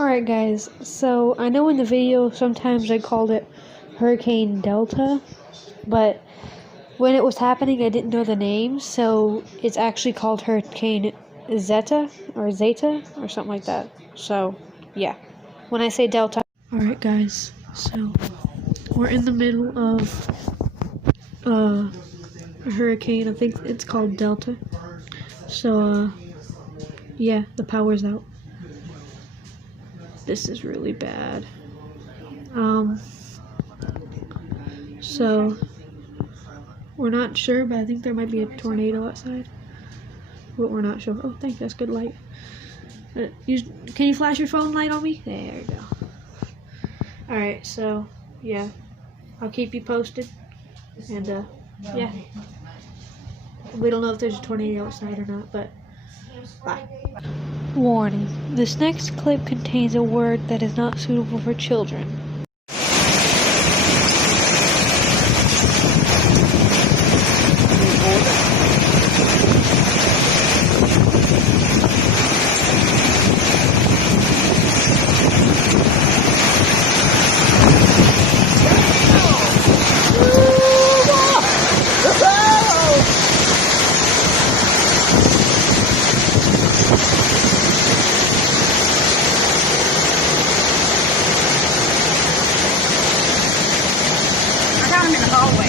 Alright guys, so I know in the video sometimes I called it Hurricane Delta, but when it was happening I didn't know the name, so it's actually called Hurricane Zeta or something like that. So yeah, when I say Delta. Alright guys, so we're in the middle of a hurricane. I think it's called Delta. So yeah, the power's out. This is really bad. So we're not sure, but I think there might be a tornado outside. But we're not sure. Oh, thank you. That's good light. Can you flash your phone light on me? There you go. Alright, so yeah, I'll keep you posted. And yeah, we don't know if there's a tornado outside or not, but bye. Warning, this next clip contains a word that is not suitable for children. In the hallway.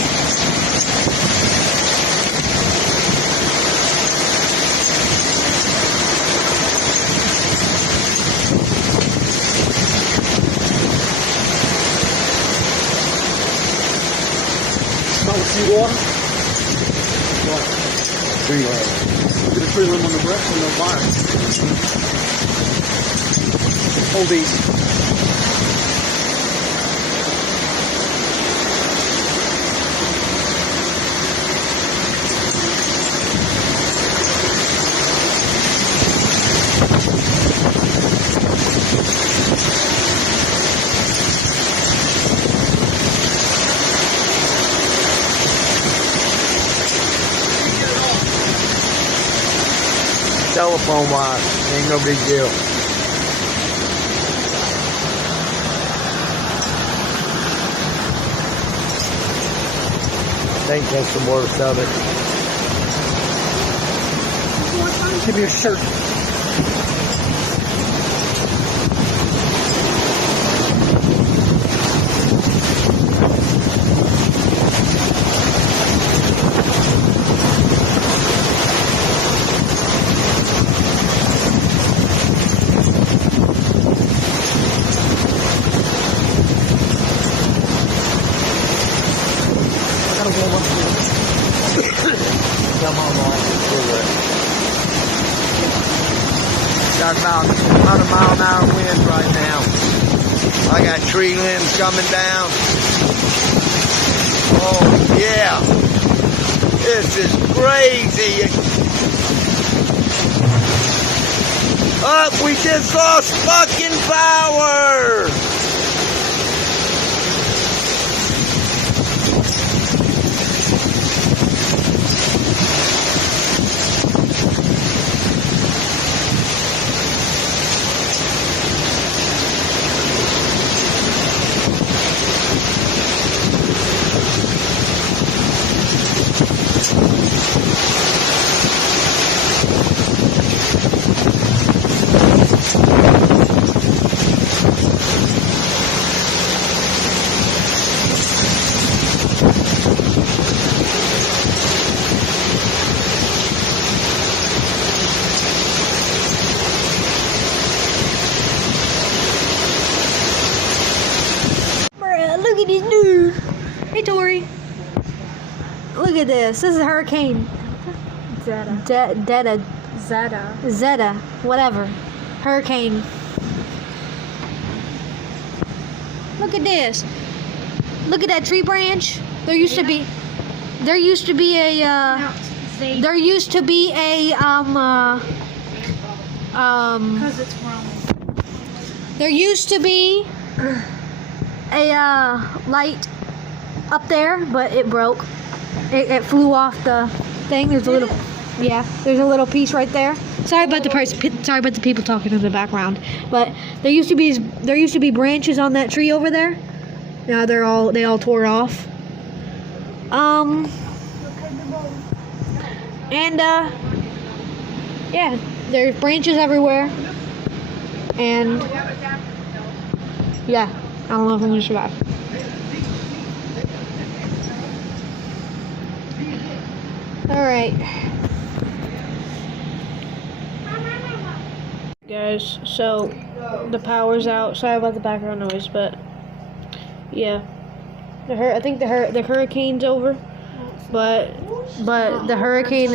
Smell the seawater? What? Tree limb. Get a tree limb on the breast and no fire. Hold these. Telephone wise, ain't no big deal. I think that's the worst of it. Give me a shirt. Come on, got about 100 mile an hour wind right now. I got tree limbs coming down. Oh yeah, this is crazy. We just lost fucking power. Look at this dude. Hey, Tori. Look at this. This is a hurricane. Zeta. Whatever. Hurricane. Look at this. Look at that tree branch. There used to be a there used to be a Because it's wrong. there used to be a light up there, but it broke. It flew off the thing. There's a little, yeah, there's a little piece right there. Sorry about the people talking in the background. But there used to be branches on that tree over there. Now they all tore off. And yeah, there's branches everywhere. And yeah, I don't know if I'm gonna survive. Alright. Guys, so the power's out. Sorry about the background noise, but yeah. I think the hurricane's over. But the hurricane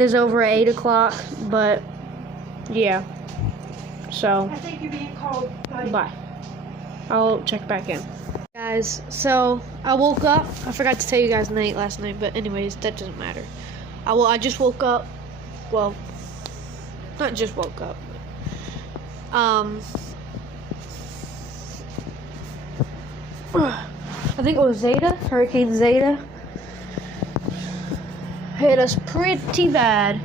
is over at 8 o'clock, but yeah. So I think you're being called. bye. I'll check back in. Guys, so I woke up. I forgot to tell you guys last night, but anyways, that doesn't matter. I just woke up. Well, not just woke up. I think it was Zeta, Hurricane Zeta, hit us pretty bad.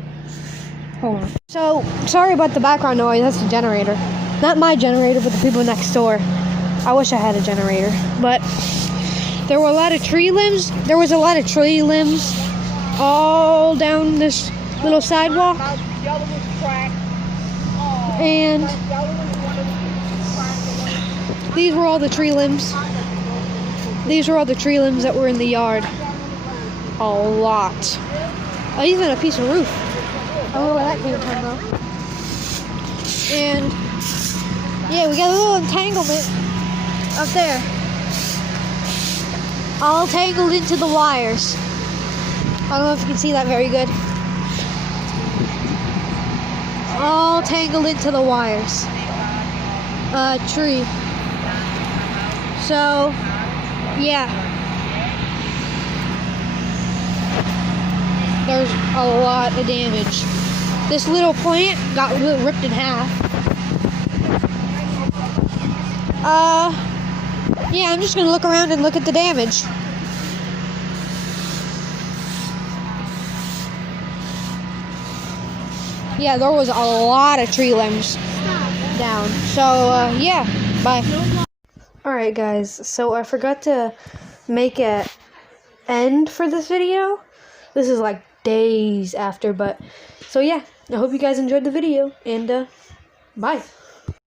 Hold on. So, sorry about the background noise, that's the generator. Not my generator, but the people next door. I wish I had a generator. But there were a lot of tree limbs. There was a lot of tree limbs all down this little sidewalk. And these were all the tree limbs. These were all the tree limbs that were in the yard. A lot. Oh, even a piece of roof. I don't know where that came from though. And yeah, we got a little entanglement up there. All tangled into the wires. I don't know if you can see that very good. All tangled into the wires. Tree. So, yeah. There's a lot of damage. This little plant got ripped in half. Yeah, I'm just gonna look around and look at the damage. Yeah, there was a lot of tree limbs down. So, yeah, bye. Alright guys, so I forgot to make an end for this video. This is like days after, but so yeah, I hope you guys enjoyed the video, and bye.